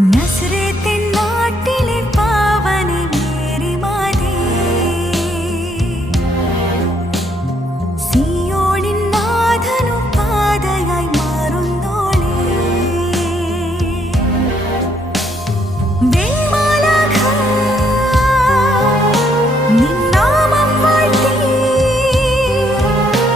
नसरे तेन